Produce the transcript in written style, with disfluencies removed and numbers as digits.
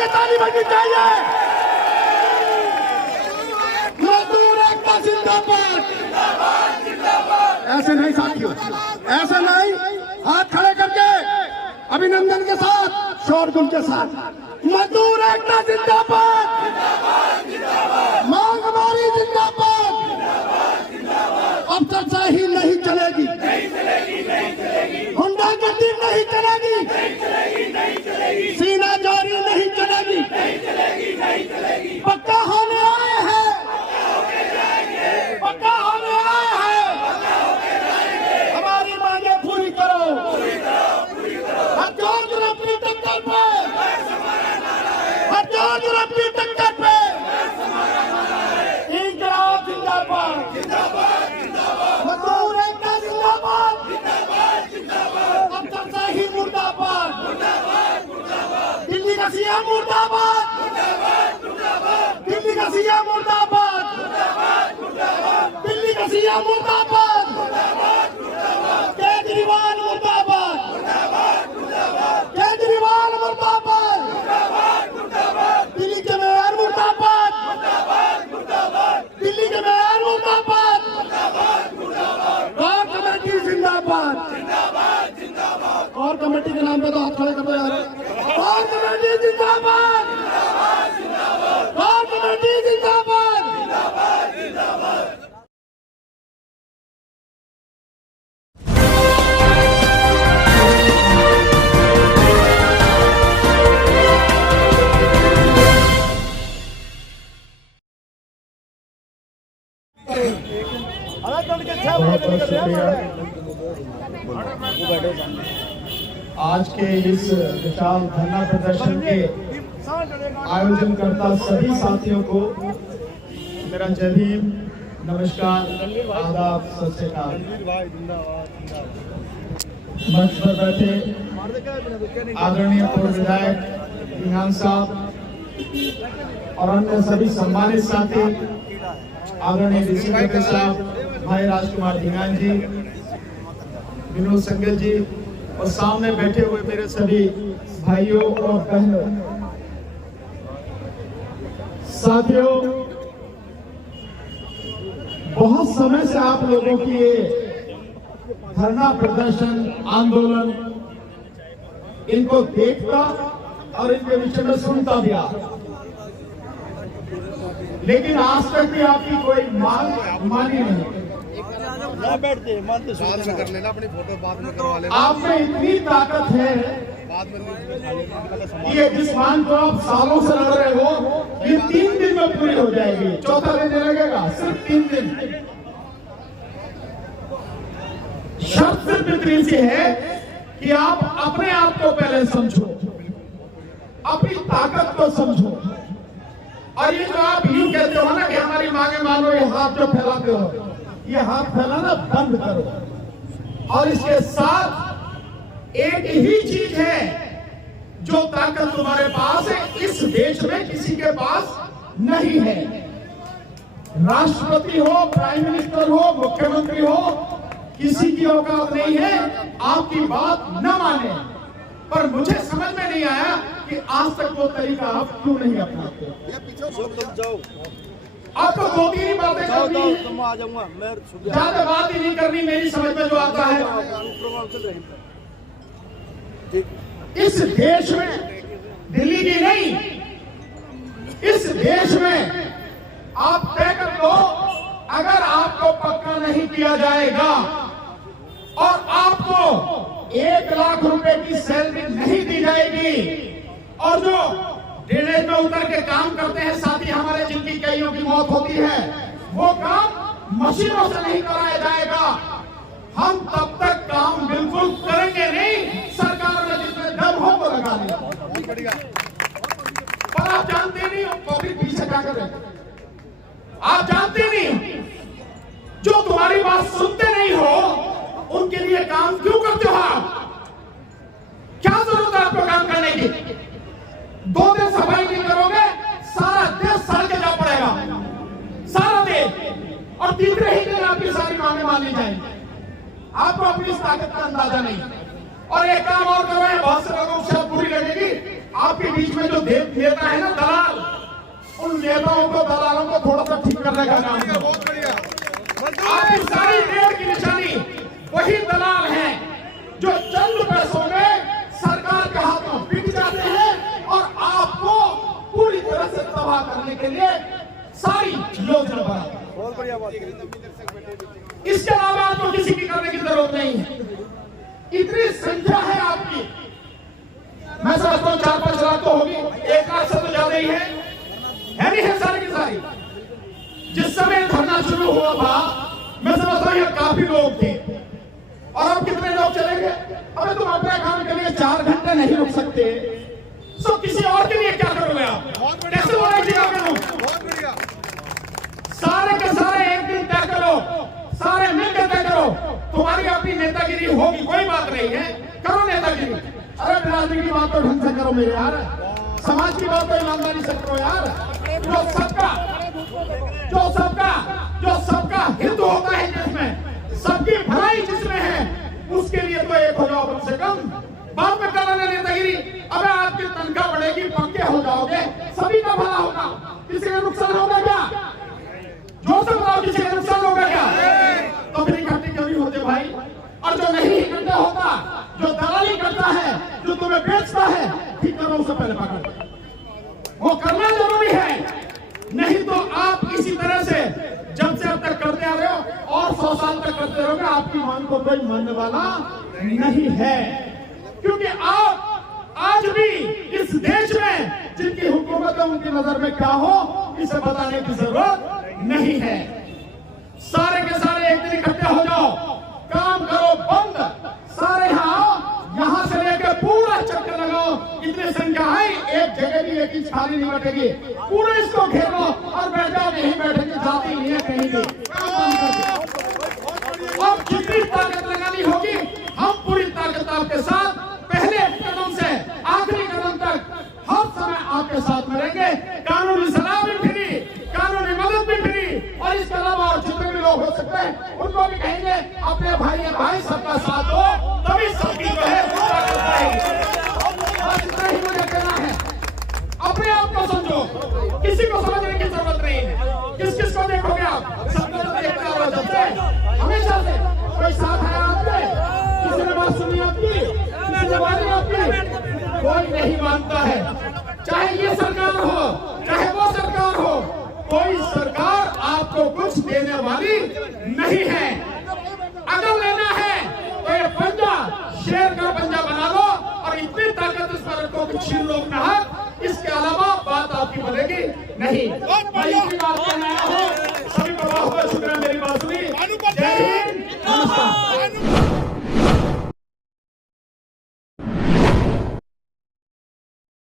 के ताली बजनी चाहिए। मजदूर एकता जिंदाबाद। ऐसे नहीं साथियों, ऐसे नहीं। हाथ खड़े करके अभिनंदन के साथ, शोरगुल के साथ। मजदूर एकता जिंदाबाद। मांग हमारी जिंदाबाद। अब चर्चाही नहीं चलेगी, गुंडागर्दी नहीं चलेगी, सीना जारी नहीं चलेगी। पक्का होने आए हैं, पक्का होने आए हैं। हमारी मांगे पूरी करो। हर जोर अपनी टक्कर पे, हर जोर अपनी टक्कर पे। इंकलाब जिंदाबाद, मजदूर एकता जिंदाबाद। अब चर्चा ही मुर्दाबाद। दिल्ली का सीएम मुर्दाबाद, दिल्ली का सीएम मुर्दाबाद, दिल्ली का सीएम मुर्दाबाद, केजरीवाल मुर्दाबाद, केजरीवाल मुर्दाबाद, दिल्ली के मेयर मुर्दाबाद, दिल्ली के मेयर मुर्दाबाद, कोर कमेटी जिंदाबाद। कोर कमेटी के नाम पे तो हाथ खड़े कर दो यार। कोर कमेटी जिंदाबाद, कोर कमेटी जिंदाबाद। बहुत बहुत शुक्रिया। आज के इस विशाल धरना प्रदर्शन के आयोजनकर्ता सभी साथियों को मेरा जय भीम, नमस्कार, आदाब, सत श्री अकाल। मंच पर बैठे आदरणीय पूर्व विधायक धिंगान साहब और अन्य सभी सम्मानित साथी, आदरणीय डीसी साहब, भाई राजकुमार धिंगान जी, विनोद संगत जी और सामने बैठे हुए मेरे सभी भाइयों और बहनों, साथियों, बहुत समय से आप लोगों की ये धरना प्रदर्शन आंदोलन इनको देखता और इनके विषय में सुनता भी आ, लेकिन आज तक भी आपकी कोई मांग मानी नहीं। बैठते बाद में कर लेना, अपनी फोटो बाद में करवा लेना। आप में इतनी ताकत है कि ये जिस मांग को आप सालों से लड़ रहे हो, ये 3 दिन में पूरी हो जाएगी। चौथा दिन लगेगा, सिर्फ 3 दिन। शर्त सिर्फ इतनी सी है कि आप अपने आप को पहले समझो, अपनी ताकत को समझो। और ये जो आप यूं कहते हो ना कि हमारी मांगे मानो, ये हाथ जो फैलाते हो, ये हाथ फैलाना बंद करो। और इसके साथ एक ही चीज है जो ताकत तुम्हारे पास है, इस देश में किसी के पास नहीं है। राष्ट्रपति हो, प्राइम मिनिस्टर हो, मुख्यमंत्री हो, किसी की औकात नहीं है आपकी बात न माने। पर मुझे समझ में नहीं आया कि आज तक वो तरीका आप क्यों नहीं अपनाते। आपको 2-3 बातें करनी, आ जाऊंगा मैं, ज्यादा बात ही नहीं करनी, मेरी समझ में जो आता है। इस देश में, दिल्ली की नहीं, इस देश में आप तय कर दो, अगर आपको पक्का नहीं किया जाएगा और आपको 1 लाख रुपए की सैलरी नहीं दी जाएगी और जो ड्रेनेज में उतर के काम करते हैं साथी हमारे, जिनकी कईयों की मौत होती है, वो काम मशीनों से नहीं कराया जाएगा, हम तब तक काम बिल्कुल करेंगे नहीं। सरकार में जिसमें दम हो वो लगा लेगा। पर आप जानते नहीं हो पब्लिक पीछे क्या कर रहे हैं। आप जानते नहीं हो, जो तुम्हारी बात सुनते नहीं हो उनके लिए काम क्यों करते हो आप? क्या जरूरत है आपको काम करने की? 2 दिन सफाई नहीं करोगे, सारा देश सड़क जा पड़ेगा, सारा देश। और तीसरे ही दिन आपकी सारी मांगे मान ली जाएंगी। आपको अपनी इस ताकत का अंदाजा नहीं। और एक काम और कर रहे हैं, बहुत से लोगों को शायद बुरी लगेगी, आपके बीच में जो नेता है ना दलाल, उन नेताओं को दलालों को थोड़ा सा ठीक करने का काम करो। बहुत बढ़िया। आपकी सारी डेढ़ की निशानी वही दलाल हैं जो चंद पैसों में सरकार के हाथों बिक जाते हैं और आपको पूरी तरह से तबाह करने के लिए सारी योजना बनाते हैं। बहुत बढ़िया बात। इसके अलावा आपको किसी की करने की जरूरत नहीं है। इतनी संख्या है आपकी, मैं समझता हूं 4-5 लाख तो होगी, 1 लाख से तो ज्यादा ही है नहीं है सारी की सारी। जिस समय धरना शुरू हुआ था मैं समझता हूं ये काफी लोग थे, और अब कितने लोग चलेंगे? अबे तुम अपने काम के लिए 4 घंटे नहीं रुक सकते, सो किसी और के लिए क्या करोगे आप? कैसे बोलेंगे आप? बहुत बढ़िया। सारे के सारे एक दिन तय करो, सारे मिलकर तय करो। तुम्हारी अपनी नेतागिरी होगी, कोई बात नहीं है, करो नेतागिरी। अरे बिरादरी की बात तो ढंग से करो मेरे यार, समाज की बात तो ईमानदारी से करो यार। जो सबका हित होता है जिसमें, सबकी भलाई जिसमें है, उसके लिए तो एक हो जाओ कम से कम। बाद में कराने नेतागिरी, अबे आपकी तनख्वाह बढ़ेगी, पक्के हो जाओगे, सभी का भला होगा, किसी का नुकसान होगा क्या? जो सब बताओ, किसी का नुकसान होगा क्या? तो फिर इकट्ठी क्यों नहीं होते भाई? और जो नहीं इकट्ठा होता, जो दलाली करता है, जो तुम्हें बेचता है, ठीक करो उसे पहले पकड़, वो करना जरूरी है। नहीं तो आप इसी तरह से जब से अब तक करते आ रहे हो और 100 साल तक करते रहोगे, आपकी मांग को कोई मानने वाला नहीं है। क्योंकि आप आज भी इस देश में जिनकी हुकूमत है उनकी नजर में क्या हो, इसे बताने की जरूरत नहीं है। सारे के सारे एक दिन इकट्ठे हो जाओ, काम करो बंद, सारे यहाँ से लेकर पूरा चक्कर लगाओ। इतनी संख्या है, एक जगह भी एक इंच खाली नहीं बैठेगी, पूरे इसको घेरो और बैठ जाओ, नहीं बैठेंगे, जाती नहीं है कहीं भी। अब जितनी ताकत लगानी होगी, हम पूरी ताकत आपके साथ पहले कदम से आखिरी कदम तक हर समय आपके साथ में रहेंगे। कानूनी सलाह भी फ्री, कानूनी मदद भी फ्री, और इसके अलावा और जितने भी लोग हो सकते हैं उनको भी कहेंगे अपने भाई सबका साथ दो, तभी सबकी जो है ताकत आएगी। बस इतना ही मुझे कहना है। अपने आप को समझो, किसी को समझने की जरूरत नहीं है। किस को देखोगे आप? सबको तो देखते आ रहे हो जब से, हमेशा से। कोई साथ है आपके? किसी ने बात सुनी आपकी? किसी ने बात नहीं आपकी? कोई नहीं मानता है। चाहे ये सरकार हो, चाहे वो सरकार हो, कोई सरकार आपको कुछ देने वाली नहीं है। अगर लेना है तो ये पंजा शेर का पंजा बना लो और इतनी ताकत इस पर रखो कि छीन लो अपना हक। इसके अलावा बात आपकी बनेगी नहीं। मैं इसी बात कहना हूं, सभी को बहुत बहुत शुक्रिया।